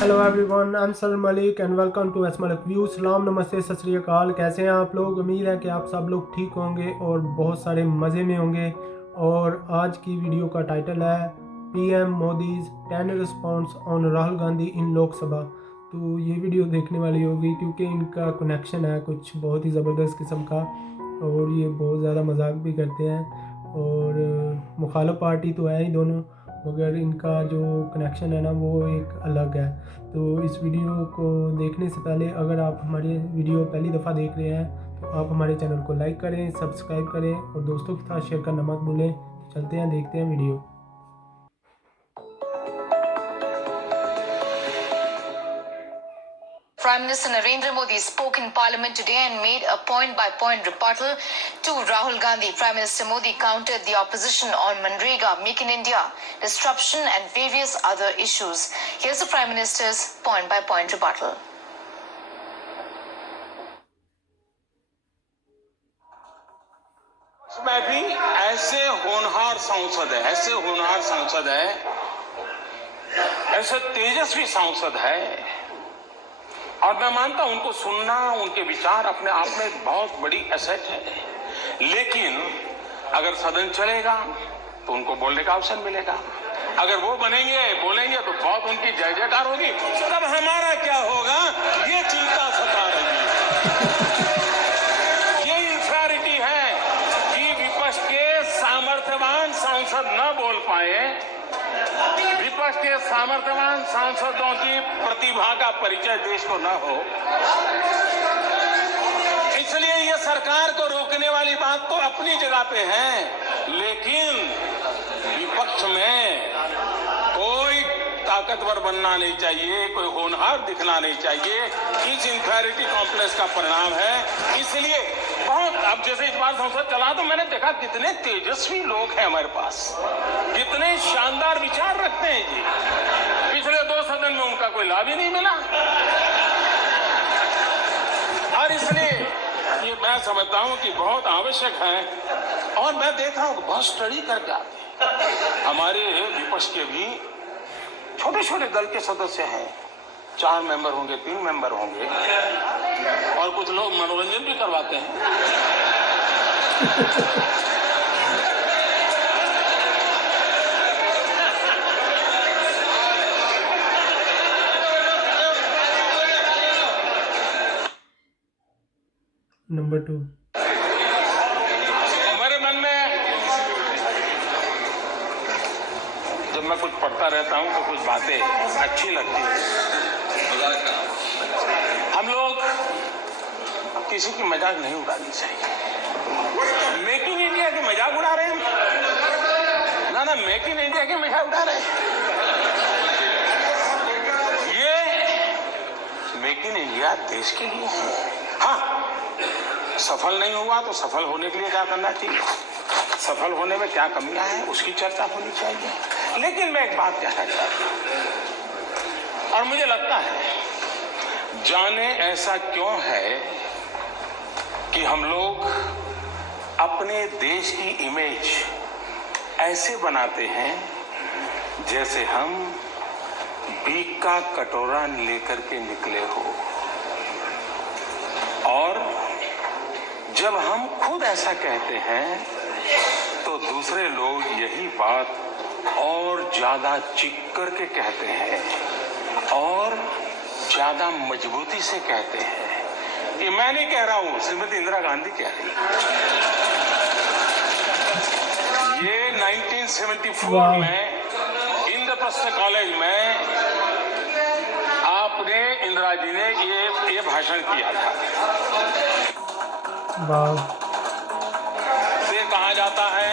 Hello everyone, I am sir Malik and welcome to S Malik view. सलाम, नमस्ते, सत श्री अकाल। कैसे हैं आप लोग? उम्मीद है कि आप सब लोग ठीक होंगे और बहुत सारे मज़े में होंगे। और आज की वीडियो का टाइटल है PM Modi's 10 response on Rahul Gandhi in Lok Sabha. तो ये वीडियो देखने वाली होगी क्योंकि इनका कनेक्शन है कुछ बहुत ही ज़बरदस्त किस्म का और ये बहुत ज़्यादा मजाक भी करते हैं और मुखालिफ पार्टी तो है ही दोनों, मगर इनका जो कनेक्शन है ना वो एक अलग है। तो इस वीडियो को देखने से पहले अगर आप हमारी वीडियो पहली दफ़ा देख रहे हैं तो आप हमारे चैनल को लाइक करें, सब्सक्राइब करें और दोस्तों के साथ शेयर करना मत भूलें। चलते हैं, देखते हैं video. Prime Minister Narendra Modi spoke in Parliament today and made a point-by-point rebuttal to Rahul Gandhi. Prime Minister Modi countered the opposition on Manrega, Make in India, disruption and various other issues. Here's the Prime Minister's point-by-point rebuttal. इसमें भी ऐसे होनहार सांसद है, ऐसे तेजस्वी सांसद है और मैं मानता हूं उनको सुनना, उनके विचार अपने आप में एक बहुत बड़ी एसेट है। लेकिन अगर सदन चलेगा तो उनको बोलने का अवसर मिलेगा। अगर वो बोलेंगे तो बहुत उनकी जय जयकार होगी। तब हमारा क्या होगा, ये चिंता सता रही है। ये इंफ्रारिटी है कि विपक्ष के सामर्थ्यवान सांसद न बोल पाए, विपक्ष के सामर्थ्यवान सांसदों की प्रतिभा का परिचय देश को न हो। इसलिए ये सरकार को रोकने वाली बात तो अपनी जगह पे है, लेकिन विपक्ष में कोई ताकतवर बनना नहीं चाहिए, कोई होनहार दिखना नहीं चाहिए। इस इंफीरियरिटी कॉम्प्लेक्स का परिणाम है। इसलिए बहुत, अब जैसे इस बार संसद चला तो मैंने देखा कितने तेजस्वी लोग हैं हमारे पास, कितने शानदार विचार रखते हैं जी। पिछले 2 सदन में उनका कोई लाभ ही नहीं मिला और इसलिए ये मैं समझता हूं कि बहुत आवश्यक है। और मैं देख रहा हूं बहुत स्टडी करके आते हैं। हमारे विपक्ष के भी छोटे छोटे दल के सदस्य हैं, 4 मेंबर होंगे, 3 मेंबर होंगे और कुछ लोग मनोरंजन भी करवाते हैं। नंबर 2, हमारे मन में जब मैं कुछ पढ़ता रहता हूं तो कुछ बातें अच्छी लगती है। हम लोग किसी की मजाक नहीं उड़ानी चाहिए। मेक इन इंडिया की मजाक उड़ा रहे हैं ना, मेक इन इंडिया की मजाक उड़ा रहे हैं। ये मेक इन इंडिया देश के लिए है। हाँ, सफल नहीं हुआ तो सफल होने के लिए क्या करना चाहिए, सफल होने में क्या कमियां हैं उसकी चर्चा होनी चाहिए। लेकिन मैं एक बात कहना चाहता हूं और मुझे लगता है जाने ऐसा क्यों है कि हम लोग अपने देश की इमेज ऐसे बनाते हैं जैसे हम भीख का कटोरा लेकर के निकले हो, और जब हम खुद ऐसा कहते हैं तो दूसरे लोग यही बात और ज्यादा चीख करके कहते हैं और ज्यादा मजबूती से कहते हैं। ये मैं नहीं कह रहा हूं, श्रीमती इंदिरा गांधी कह रही है। ये 1974 में इंद्रप्रस्थ कॉलेज में आपने, इंदिरा जी ने ये भाषण किया था। से कहा जाता है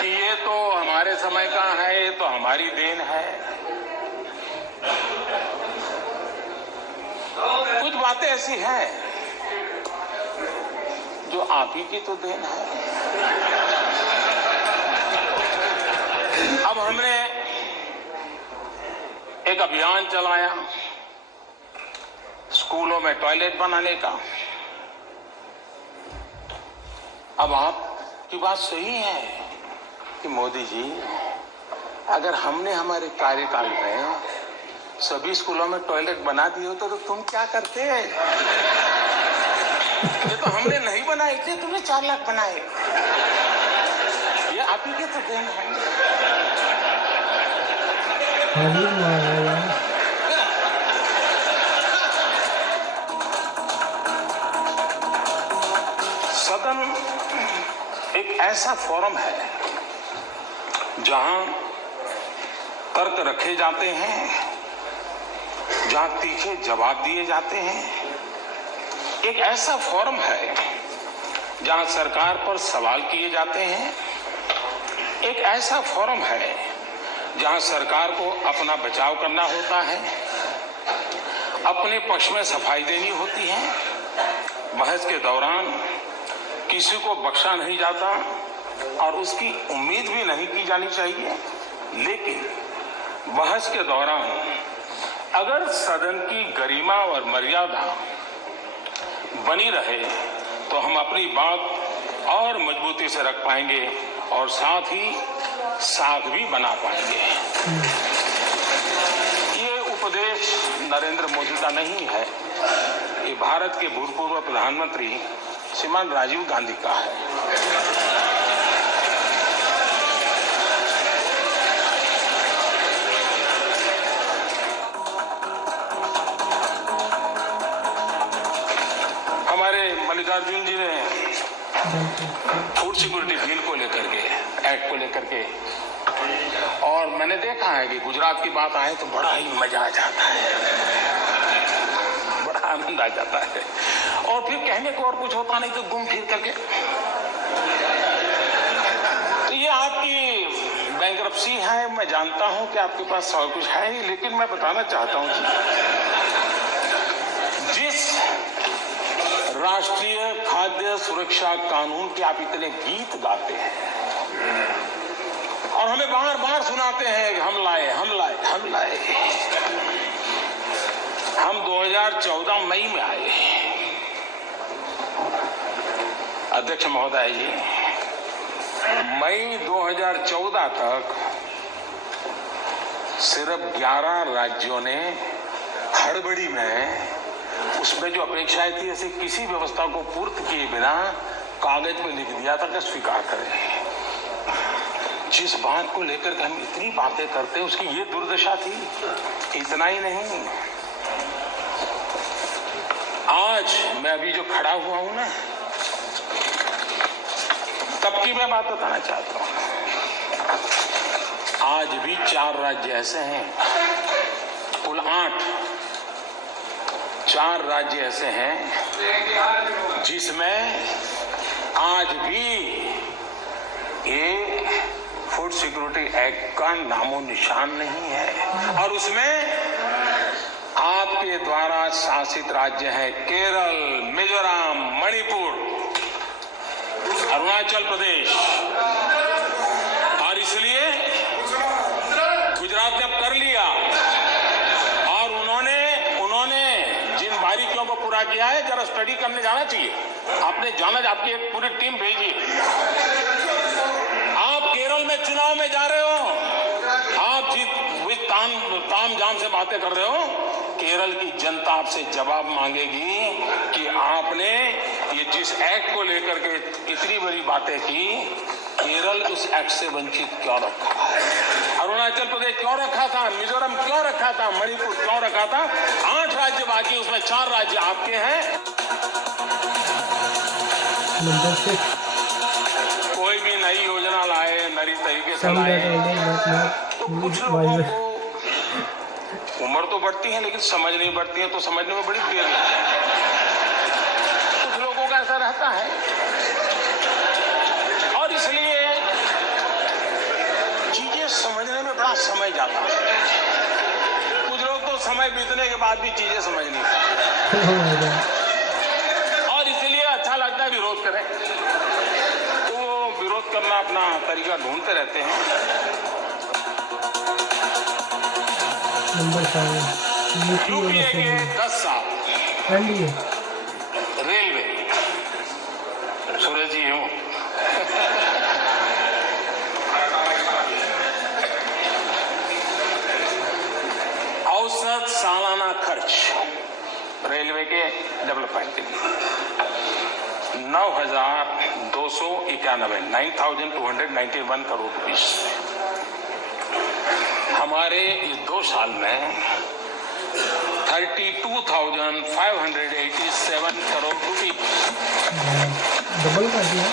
कि ये तो हमारे समय का है, ये तो हमारी देन है। कुछ बातें ऐसी हैं जो आप ही की तो देन है। अब हमने एक अभियान चलाया स्कूलों में टॉयलेट बनाने का। अब आपकी बात सही है कि मोदी जी अगर हमने हमारे कार्यकाल में सभी स्कूलों में टॉयलेट बना दिए होते तो तुम क्या करते? ये तो हमने नहीं बनाए थे, तुमने 4 लाख बनाए। ये आप ही के तो देन है। सदन एक ऐसा फोरम है जहां तर्क रखे जाते हैं, जहां तीखे जवाब दिए जाते हैं। एक ऐसा फोरम है जहां सरकार पर सवाल किए जाते हैं। एक ऐसा फोरम है जहां सरकार को अपना बचाव करना होता है, अपने पक्ष में सफाई देनी होती है। बहस के दौरान किसी को बख्शा नहीं जाता और उसकी उम्मीद भी नहीं की जानी चाहिए। लेकिन बहस के दौरान अगर सदन की गरिमा और मर्यादा बनी रहे तो हम अपनी बात और मजबूती से रख पाएंगे और साथ ही साख भी बना पाएंगे। ये उपदेश नरेंद्र मोदी का नहीं है, ये भारत के भूतपूर्व प्रधानमंत्री श्रीमान राजीव गांधी का है। हमारे मल्लिकार्जुन जी ने फूड सिक्योरिटी बिल को लेकर के, एक्ट को लेकर के, और मैंने देखा है कि गुजरात की बात आए तो बड़ा ही मजा आ जाता है, बड़ा आनंद आ जाता है और फिर कहने को और कुछ होता नहीं तो घूम फिर करके। तो ये आपकी बैंकरप्सी है, मैं जानता हूं कि आपके पास सब कुछ है ही, लेकिन मैं बताना चाहता हूं जिस राष्ट्रीय खाद्य सुरक्षा कानून के आप इतने गीत गाते हैं और हमें बार बार सुनाते हैं कि हम लाए हम लाए हम लाए, हम 2014 मई में आए। अध्यक्ष महोदय जी, मई 2014 तक सिर्फ 11 राज्यों ने हड़बड़ी में उसमें जो अपेक्षाएं थी ऐसी किसी व्यवस्था को पूर्त किए बिना कागज पे लिख दिया था कि स्वीकार करें। जिस बात को लेकर के हम इतनी बातें करते हैं उसकी ये दुर्दशा थी। इतना ही नहीं, आज मैं अभी जो खड़ा हुआ हूं ना, तब की मैं बात बताना चाहता हूं। आज भी 4 राज्य ऐसे हैं, कुल 4 राज्य ऐसे हैं जिसमें आज भी ये फूड सिक्योरिटी एक्ट का नामो निशान नहीं है। और उसमें आपके द्वारा शासित राज्य हैं केरल, मिजोरम, मणिपुर, अरुणाचल प्रदेश, और इसलिए गुजरात ने अब कर लिया और उन्होंने जिन बारीकियों को पूरा किया है जरा स्टडी करने जाना चाहिए। आपने जाना, आपकी एक पूरी टीम भेजी। आप केरल में चुनाव में जा रहे हो, आप ताम जाम से बातें कर रहे हो, केरल की जनता आपसे जवाब मांगेगी कि आपने ये जिस एक्ट को लेकर के इतनी बड़ी बातें की, केरल उस एक्ट से वंचित क्यों रखा है, अरुणाचल प्रदेश क्यों रखा था, मिजोरम क्यों रखा था, मणिपुर क्यों रखा था। 8 राज्य बाकी, उसमें 4 राज्य आपके हैं। कोई भी नई योजना लाए, नई तरीके से लाए तो कुछ लोगों को उम्र तो बढ़ती है लेकिन समझ नहीं बढ़ती है, तो समझने में बड़ी देर लगती है। कुछ लोगों का ऐसा रहता है और इसलिए चीजें समझने में बड़ा समय जाता है। कुछ लोग तो समय बीतने के बाद भी चीजें समझ नहीं पाते और इसलिए अच्छा लगता है विरोध करें, तो वो विरोध करना अपना तरीका ढूंढते रहते हैं। यूपीए के 10 साल, रेलवे, सुरेश जी हूँ, औसत सालाना खर्च रेलवे के डेवलपमेंट के लिए 9,291 करोड़ रुपीस। हमारे इस 2 साल में 32,587 करोड़ रुपीस। डबल कर दिया।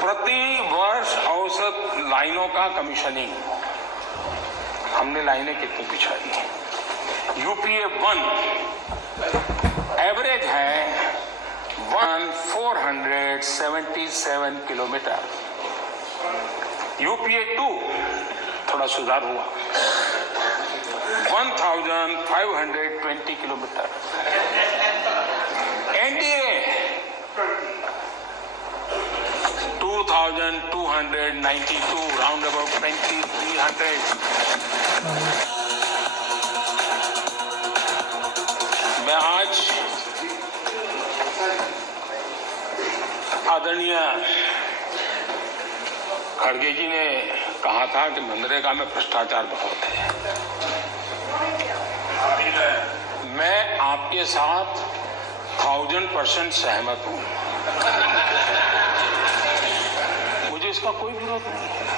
प्रति वर्ष औसत लाइनों का कमीशनिंग, हमने लाइनें कितनी बिछाई है। यूपीए 1 एवरेज है 1477 किलोमीटर। यूपीए 2 थोड़ा सुधार हुआ 1520 किलोमीटर। NDA 2292 round about 2300। मैं आज आदरणीय खड़गे जी ने कहा था कि मनरेगा में भ्रष्टाचार बहुत है। मैं आपके साथ 1000% सहमत हूं। मुझे इसका कोई विरोध नहीं है।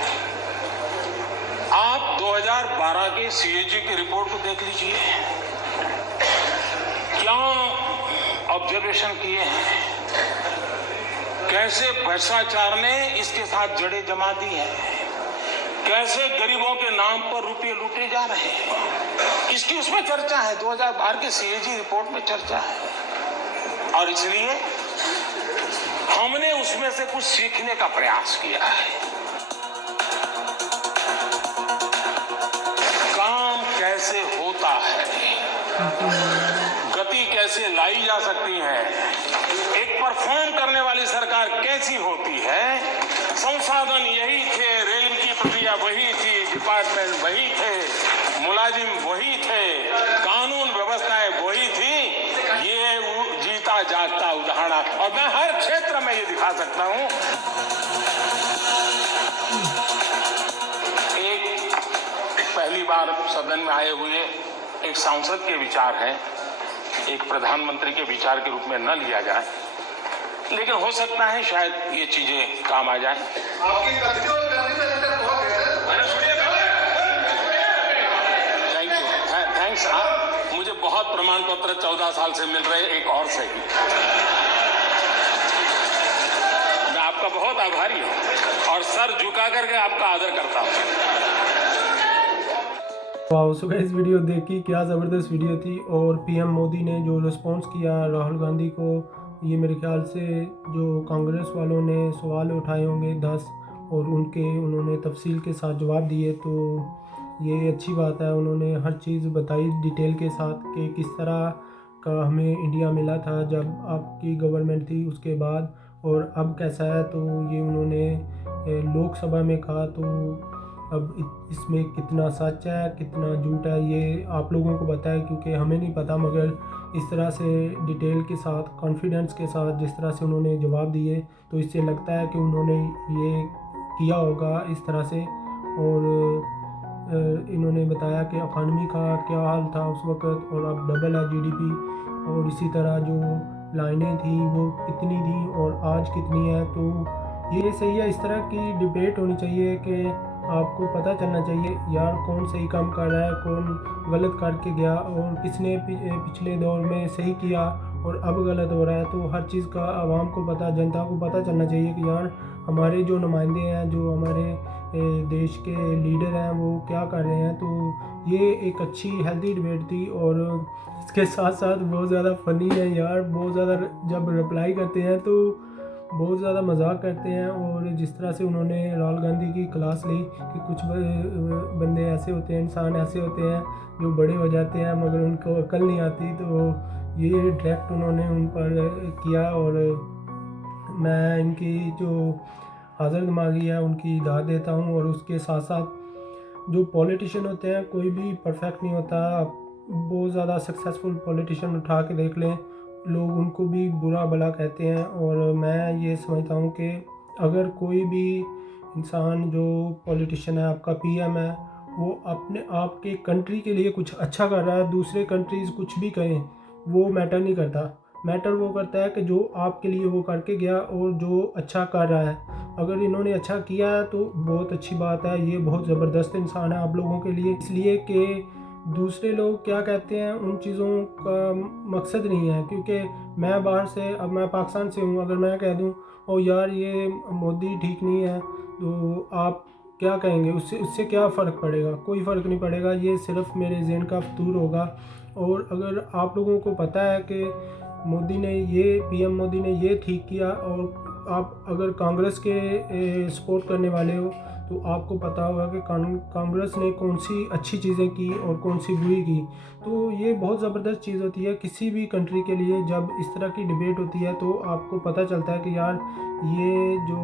आप 2012 के सीएजी की रिपोर्ट को देख लीजिए, क्या ऑब्जर्वेशन किए हैं, कैसे भ्रष्टाचार ने इसके साथ जड़ें जमा दी हैं, कैसे गरीबों के नाम पर रुपये लूटे जा रहे हैं, इसकी उसमें चर्चा है। 2012 के सीएजी रिपोर्ट में चर्चा है और इसलिए हमने उसमें से कुछ सीखने का प्रयास किया है। काम कैसे होता है, गति कैसे लाई जा सकती है, एक परफॉर्म करने वाली सरकार कैसी होती है। संसाधन यही थे, रेल की प्रक्रिया वही थी, डिपार्टमेंट वही थे, मुलाजिम वही थे, कानून व्यवस्थाएं वही थी। ये जीता जागता उदाहरण, और मैं हर क्षेत्र में ये दिखा सकता हूं। एक पहली बार सदन में आए हुए एक सांसद के विचार है, एक प्रधानमंत्री के विचार के रूप में न लिया जाए, लेकिन हो सकता है शायद ये चीजें काम आ जाए। Thank you, thanks. मुझे बहुत प्रमाण पत्र 14 साल से मिल रहे, एक और सही। मैं आपका बहुत आभारी हूँ और सर झुका करके आपका आदर करता हूँ। वाह, सुबह इस वीडियो देखी, क्या ज़बरदस्त वीडियो थी। और पीएम मोदी ने जो रिस्पॉन्स किया राहुल गांधी को, ये मेरे ख्याल से जो कांग्रेस वालों ने सवाल उठाए होंगे 10 और उन्होंने तफसील के साथ जवाब दिए, तो ये अच्छी बात है। उन्होंने हर चीज़ बताई डिटेल के साथ कि किस तरह का हमें इंडिया मिला था जब आपकी गवर्नमेंट थी, उसके बाद और अब कैसा है। तो ये उन्होंने लोकसभा में कहा, तो अब इसमें कितना सच है कितना झूठ है ये आप लोगों को पता है, क्योंकि हमें नहीं पता। मगर इस तरह से डिटेल के साथ, कॉन्फिडेंस के साथ जिस तरह से उन्होंने जवाब दिए, तो इससे लगता है कि उन्होंने ये किया होगा इस तरह से। और इन्होंने बताया कि इकॉनमी का क्या हाल था उस वक़्त और अब डबल है जीडीपी, और इसी तरह जो लाइनें थी वो कितनी थी और आज कितनी है। तो ये सही है, इस तरह की डिबेट होनी चाहिए कि आपको पता चलना चाहिए यार कौन सही काम कर रहा है, कौन गलत करके गया और किसने पिछले दौर में सही किया और अब गलत हो रहा है। तो हर चीज़ का आवाम को पता, जनता को पता चलना चाहिए कि यार हमारे जो नुमाइंदे हैं, जो हमारे देश के लीडर हैं, वो क्या कर रहे हैं। तो ये एक अच्छी हेल्दी डिबेट थी। और इसके साथ साथ बहुत ज़्यादा फ़नी है यार, बहुत ज़्यादा जब रिप्लाई करते हैं तो बहुत ज़्यादा मजाक करते हैं। और जिस तरह से उन्होंने राहुल गांधी की क्लास ली कि कुछ बंदे ऐसे होते हैं, इंसान ऐसे होते हैं जो बड़े हो जाते हैं मगर उनको अकल नहीं आती। तो ये डायरेक्ट उन्होंने उन पर किया। और मैं इनकी जो हाज़िर दिमागी है उनकी दाद देता हूँ। और उसके साथ साथ जो पॉलिटिशियन होते हैं, कोई भी परफेक्ट नहीं होता। बहुत ज़्यादा सक्सेसफुल पॉलिटिशियन उठा के देख लें, लोग उनको भी बुरा भला कहते हैं। और मैं ये समझता हूँ कि अगर कोई भी इंसान जो पॉलिटिशियन है, आपका पीएम है, वो अपने आपके कंट्री के लिए कुछ अच्छा कर रहा है, दूसरे कंट्रीज़ कुछ भी कहें वो मैटर नहीं करता। मैटर वो करता है कि जो आपके लिए वो करके गया और जो अच्छा कर रहा है। अगर इन्होंने अच्छा किया है तो बहुत अच्छी बात है, ये बहुत ज़बरदस्त इंसान है आप लोगों के लिए, इसलिए कि दूसरे लोग क्या कहते हैं उन चीज़ों का मकसद नहीं है। क्योंकि मैं बाहर से, अब मैं पाकिस्तान से हूँ, अगर मैं कह दूँ ओ यार ये मोदी ठीक नहीं है, तो आप क्या कहेंगे? उससे उससे क्या फ़र्क पड़ेगा? कोई फ़र्क नहीं पड़ेगा, ये सिर्फ़ मेरे ज़हन का फ़तूर होगा। और अगर आप लोगों को पता है कि मोदी ने ये, पीएम मोदी ने ये ठीक किया, और आप अगर कांग्रेस के सपोर्ट करने वाले हो तो आपको पता होगा कि कांग्रेस ने कौन सी अच्छी चीज़ें की और कौन सी बुरी की। तो ये बहुत ज़बरदस्त चीज़ होती है किसी भी कंट्री के लिए, जब इस तरह की डिबेट होती है तो आपको पता चलता है कि यार ये जो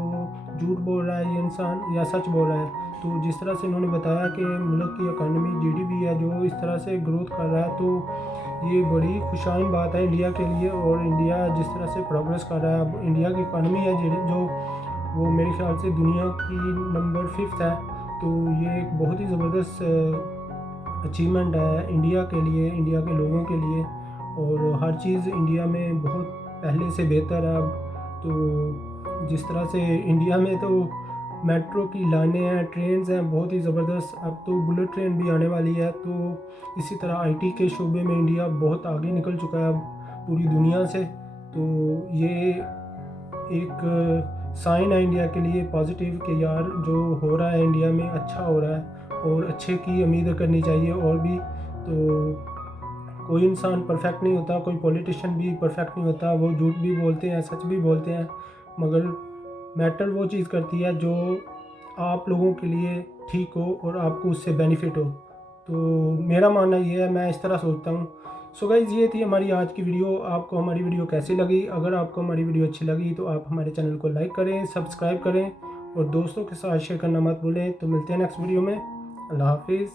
झूठ बोल रहा है ये इंसान या सच बोल रहा है। तो जिस तरह से इन्होंने बताया कि मुल्क की इकॉनमी जीडीपी है जो इस तरह से ग्रोथ कर रहा है, तो ये बड़ी खुशाइन बात है इंडिया के लिए। और इंडिया जिस तरह से प्रोग्रेस कर रहा है, अब इंडिया की इकॉनमी है जो वो मेरे ख्याल से दुनिया की नंबर 5 है। तो ये एक बहुत ही ज़बरदस्त अचीवमेंट है इंडिया के लिए, इंडिया के लोगों के लिए। और हर चीज़ इंडिया में बहुत पहले से बेहतर है अब। तो जिस तरह से इंडिया में तो मेट्रो की लाइनें हैं, ट्रेन्स हैं बहुत ही ज़बरदस्त, अब तो बुलेट ट्रेन भी आने वाली है। तो इसी तरह आईटी के शोबे में इंडिया बहुत आगे निकल चुका है अब पूरी दुनिया से। तो ये एक साइन है इंडिया के लिए पॉजिटिव कि यार जो हो रहा है इंडिया में अच्छा हो रहा है, और अच्छे की उम्मीद करनी चाहिए और भी। तो कोई इंसान परफेक्ट नहीं होता, कोई पॉलिटिशियन भी परफेक्ट नहीं होता, वो झूठ भी बोलते हैं, सच भी बोलते हैं, मगर मैटर वो चीज़ करती है जो आप लोगों के लिए ठीक हो और आपको उससे बेनिफिट हो। तो मेरा मानना ये है, मैं इस तरह सोचता हूँ। सो गाइज़, ये थी हमारी आज की वीडियो। आपको हमारी वीडियो कैसी लगी? अगर आपको हमारी वीडियो अच्छी लगी तो आप हमारे चैनल को लाइक करें, सब्सक्राइब करें और दोस्तों के साथ शेयर करना मत भूलें। तो मिलते हैं नेक्स्ट वीडियो में। अल्लाह हाफिज़।